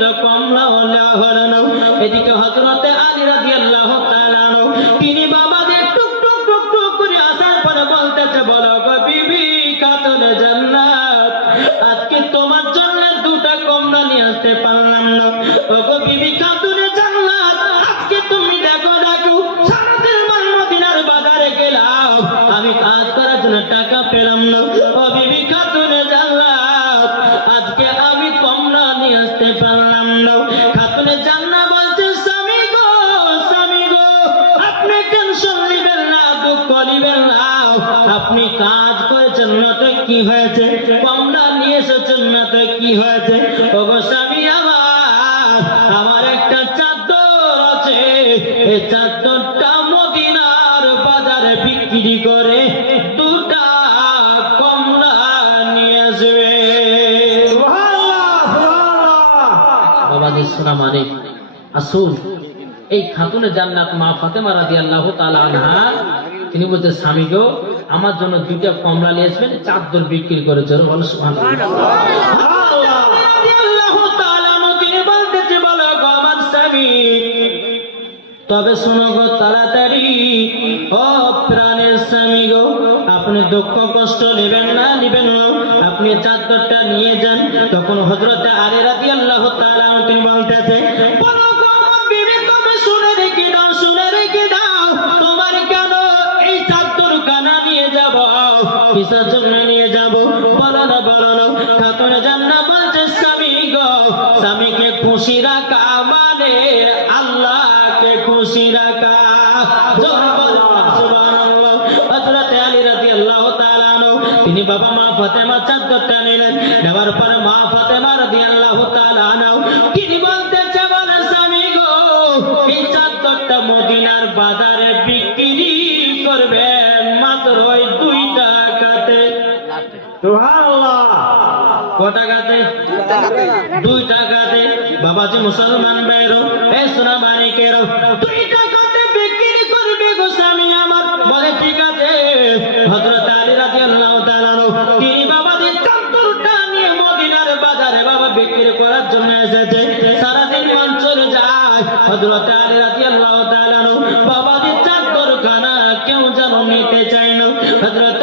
জন্য দুটো কমলা হলে হলো না এদিকে হযরতে আলী রাদিয়াল্লাহু তাআলা তিনি বাবাদের টুক টুক টুক টুক করে আসার পরে বলতেছে, বলো বিবি খাতুনে জান্নাত। আজকে তোমার জন্য দুটো কমলা নিয়ে আসতে পারলাম না। ও গো বিবি কাজ করেছেন না তো কি হয়েছে? কমলা নিয়ে এসেছেন না তো কি হয়েছে? ও গো স্বামী আমার আমার একটা চাদর আছে। এই চাদরটা মদিনার বাজারে বিক্রি করে দুটা কমলা নিয়ে আসবে। বাবাদের শোনা মানে আসুন এই খাতুনে জান্নাত মা ফাতেমা রাদিয়াল্লাহু তাআলা আনহা তিনি বলতে স্বামী গো আমার জন্য দুইটা কমলা নিয়ে আসবেন, চাদর বিক্রি করে বলো স্বামী। তবে শোনো গো তাড়াতাড়ি। ও প্রাণের স্বামী গো, আপনি দুঃখ কষ্ট নেবেন না, নেবেন আপনি চাদরটা নিয়ে যান। তখন হযরত আলী রাদিয়াল্লাহু তাআলা তিনি বলতেছে তিনি বাবা মা ফাতেমা চাদরটা নিলেন। নেওয়ার পরে মা ফাতেমা রাদিয়াল্লাহু তাআলা আনহু, তিনি বলতেছে, বলে স্বামী গো, এই চাদরটা মদিনার বাজারে বিক্রি করবেন মাত্র ওই দুই টাকাতে। ক টাকাতে? দুই টাকাতে। বাবাজি মুসলমান বেরো এ সোনা মানিকের দুই টাকাতে বিক্রি করবে গো আমার? বলে, ঠিক আছে। হযরত আলী রাদিয়াল্লাহু তাআলা তিনি বাবাজি চাদরটা নিয়ে মদিনার বাজারে বাবা বিক্রি করার জন্য এসেছে। সারাদিন মন চলে যায়। হযরত আলী রাদিয়াল্লাহু তাআলা বাবাজি চাদর খানা কেউ যেন নিতে চায় না। হযরত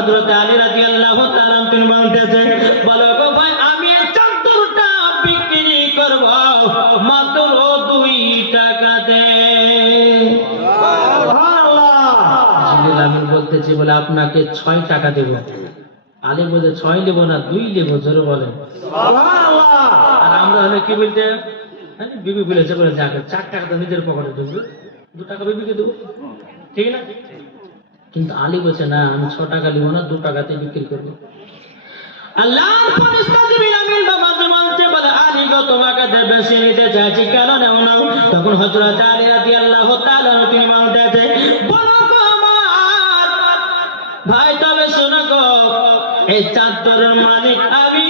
হযরতে আলী রাদিয়াল্লাহু তাআলা তিনি বলো গো ভাই আমি চাদরটা বিক্রি করব মাত্র আমিন বলতেছে বলে আপনাকে ছয় টাকা দেব। আলী বলছে ছয় নেব না দুই নেব জোরে বলেন। আর আমরা হলে কি বলতে হ্যাঁ, বিবি বলেছে বলে যাকে চার টাকা তো নিজের পকেটে ঢুকবে দু টাকা বিবিকে দেবো। ঠিক না? কিন্তু আলী বলছে, না, আমি ছ টাকা নেব না, দু টাকাতে বিক্রি করব। বলে চাইছি, কেন না? ভাই, তবে শোনো এই চাদরের মালিক আমি।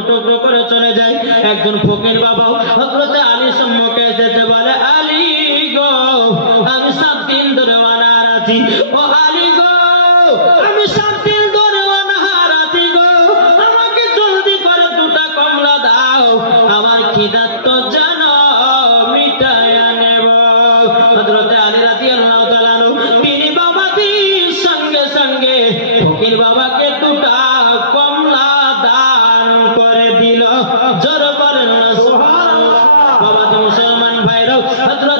টুকরো করে চলে যায়। একজন ফকির বাবা হজরতে আলী সম্মুখে এসেছে বলে, আলী গো, আমি সাত দিন ধরে অনার আছি ও মুসলমান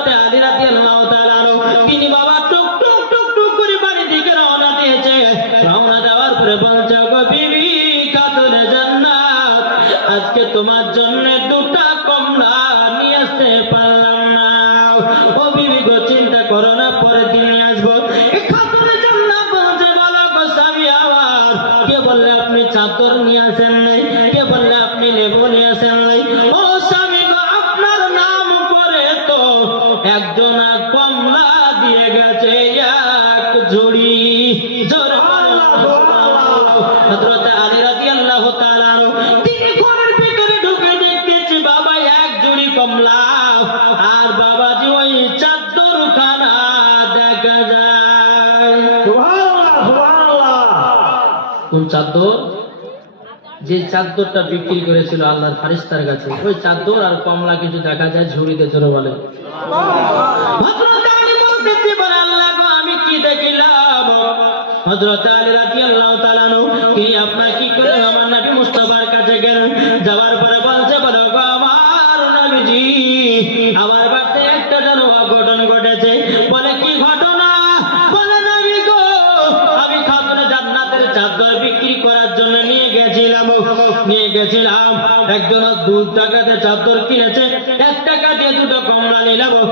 কোন চাদর? যে চাদরটা বিক্রি করেছিল আল্লাহর ফারিস্তার কাছে, ওই চাদর আর কমলা কিছু দেখা যায়, ঝুড়িতে চলে বলে। হযরত আলী কি রাদিয়াল্লাহু তাআলা তিনি আপনার কি করে আমার নবী মুস্তাফার কাছে গেলেন? যাওয়ার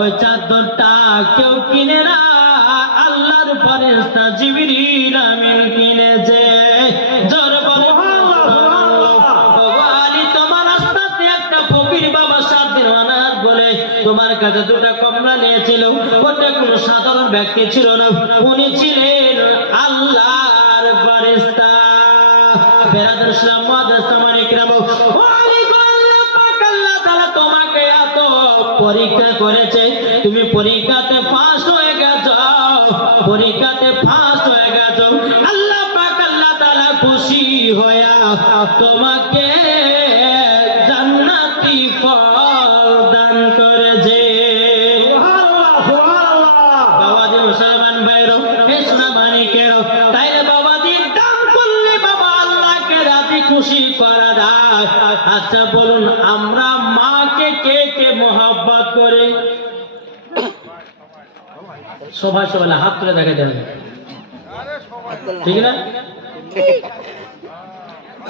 ওই চাদরটা কেউ কিনে না। আল্লাহর ফেরেশতা জিবরিল আমিন কিনেছে। তোমার কাছে দুটা কমলা নিয়েছিল। সাধারণ ব্যক্তি ছিল না, উনি ছিলেন আল্লাহর ফেরেশতা। বেরাদুল ইসলাম মাদ্রাসা মানিকরাম ও পরীক্ষা করেছে, তুমি পরীক্ষাতে পাস হয়ে গেছো, পরীক্ষাতে পাস হয়ে গেছো। আল্লাহ পাক, আল্লাহ তাআলা খুশি হয়ে তোমাকে ফল দান দান করলে বাবা খুশি আচ্ছা বলুন, আমরা মাকে কে কে মোহাব্বত করে? সবাই সবাই হাত তুলে দেখা যাবে ঠিক না?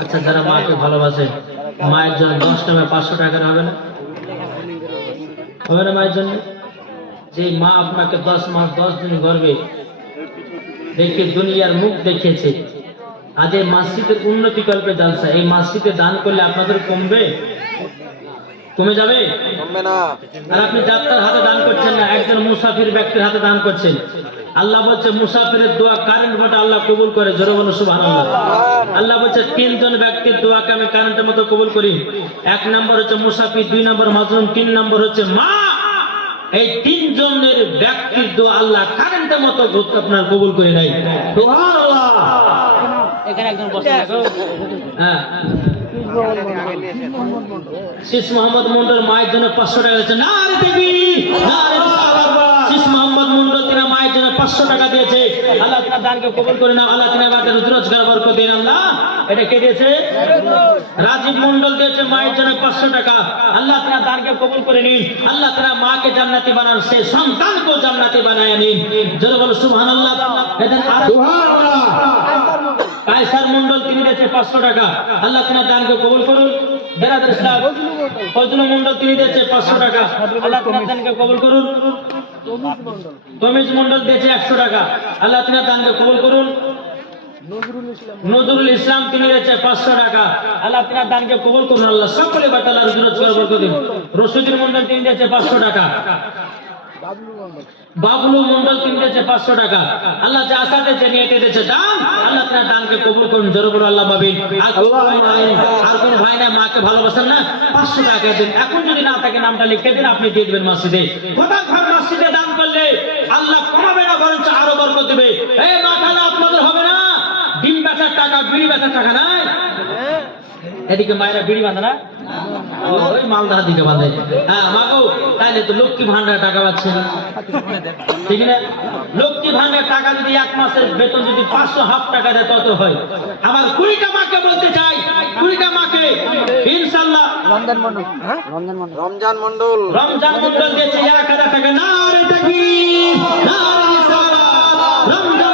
আচ্ছা যারা মাকে ভালোবাসে, মায়ের জন্য দশ টাকা, পাঁচশো টাকার হবে না? হবে না মায়ের জন্য? যে মা আপনাকে দশ মাস, দশ দিন গর্বে দেখে দুনিয়ার মুখ দেখেছে, আজ এই মাসজিদের উন্নতি কল্পে জালসা এই মাসজিদে দান করলে আপনাদের কমবে? কমে যাবে? কমবে না। আর আপনি যাত্রার হাতে দান করছেন না একজন মুসাফির ব্যক্তির হাতে দান করছেন। আল্লাহ বলছে মুসাফিরের দোয়া কারেন্ট বটে আল্লাহ কবুল করে জোরে বলো সুবহানাল্লাহ। আল্লাহ বলছে তিনজন ব্যক্তির দোয়াকে আমি কারেন্টের মতো কবুল করি। এক নম্বর হচ্ছে মুসাফির দুই নম্বর মাজলুম তিন নম্বর হচ্ছে মা। এই তিনজনের ব্যক্তির দোয়া আল্লাহ কারেন্টের মতো আপনার কবুল করে নেয়। সুবহানাল্লাহ। এখানে একজন বসে হ্যাঁ। শেষ মোহাম্মদ মন্ডল মায়ের জন্য পাঁচশো টাকা দিয়েছে। না মোহাম্মদ মন্ডল তিনা মায়ের জন্য পাঁচশো টাকা দিয়েছে। আল্লাহ তিনা দানকে কবুল করে না আল্লাহ তিনা রোজগার বরকত দিন, আল্লাহ। এটা কে দিয়েছে? রাজীব মন্ডল দিয়েছে মায়ের জন্য পাঁচশো টাকা। আল্লাহ তিনা দানকে কবুল করে নিন। আল্লাহ তিনা মাকে জান্নাতি বানান, সে সন্তানকেও জান্নাতি বানায় নিন। যদি বলো সুবহান আল্লাহ এদের আর কায়সার মন্ডল তিনি দিয়েছে পাঁচশো টাকা। আল্লাহ তিনার দানকে কবুল করুন। বেরাদের ইসলাম ফজলু মন্ডল তিনি দিয়েছে পাঁচশো টাকা। আল্লাহ তিনার দানকে কবুল করুন। তমিজ মন্ডল দিয়েছে একশো টাকা। আল্লাহ তিনার দানকে কবুল করুন। নজরুল ইসলাম তিনি দিয়েছে পাঁচশো টাকা। আল্লাহ তিনার দানকে কবুল করুন। আল্লাহ সকলে বাতাল্লাহ মন্ডল তিনি দিয়েছে পাঁচশো টাকা। বাবলু মন্ডল দিয়েছে পাঁচশো টাকা। আল্লাহ যা দিয়েছে নিয়ে দিয়েছে দান আল্লাহ তার দানকে কবুল করুন জোর করে আল্লাহ পাবেন। আর কোন ভাই না মাকে ভালোবাসেন না পাঁচশো টাকা দিন। এখন যদি না থাকে নামটা লিখে দিন আপনি দিয়ে দেবেন মসজিদে। কোথা ঘর মসজিদে দান করলে আল্লাহ কমাবে না বরঞ্চ আরও বরকত দেবে। এই মা খালা আপনাদের হবে না? ডিম বেচার টাকা বিড়ি বেচার টাকা নাই? এদিকে মায়েরা বিড়ি বাঁধে না? ওই মালদার দিকে বাঁধে। হ্যাঁ মাগো তাইলে তো লক্ষ্মী ভান্ডার টাকা পাচ্ছে না ঠিক না? লক্ষ্মী ভান্ডার টাকা যদি এক মাসের বেতন যদি পাঁচশো হাফ টাকা দেয় তত হয়। আবার কুড়িটা মাকে বলতে চাই কুড়িটা মাকে। ইনশাল্লাহ রমজান মন্ডল রমজান মন্ডল রমজান মন্ডল রমজান মন্ডল দিয়েছে এক হাজার টাকা। না রে না রে রমজান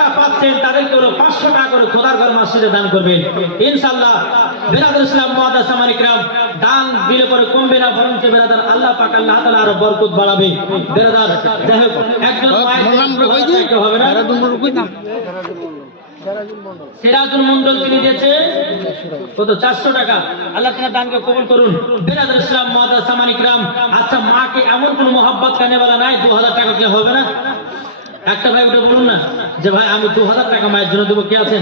পাচ্ছেন তাদেরকে হলো পাঁচশো টাকা করে খোদার ঘর মসজিদে দান করবেন। ইনশাল্লাহ বেরাদুল ইসলাম মুআদ্দাস সামানিকরাম দান দিলে পরে কমবে না বরঞ্চ বেরাদার আল্লাহ পাক আল্লাহ তাআলা আরও বরকত বাড়াবে। বেরাদার যাই হোক একজন হবে না। সিরাজুল মন্ডল তিনি দিয়েছে। কত? চারশো টাকা। আল্লাহ তাআলা দানকে কবুল করুন। বেরাদুল ইসলাম মুআদ্দাস সামানিকরাম আচ্ছা মাকে এমন কোন মোহাব্বত কানে वाला নাই দু হাজার টাকা কে হবে না? একটা ভাই ওটা বলুন না যে, ভাই, আমি দু হাজার টাকা মায়ের জন্য দেবো। কে আছেন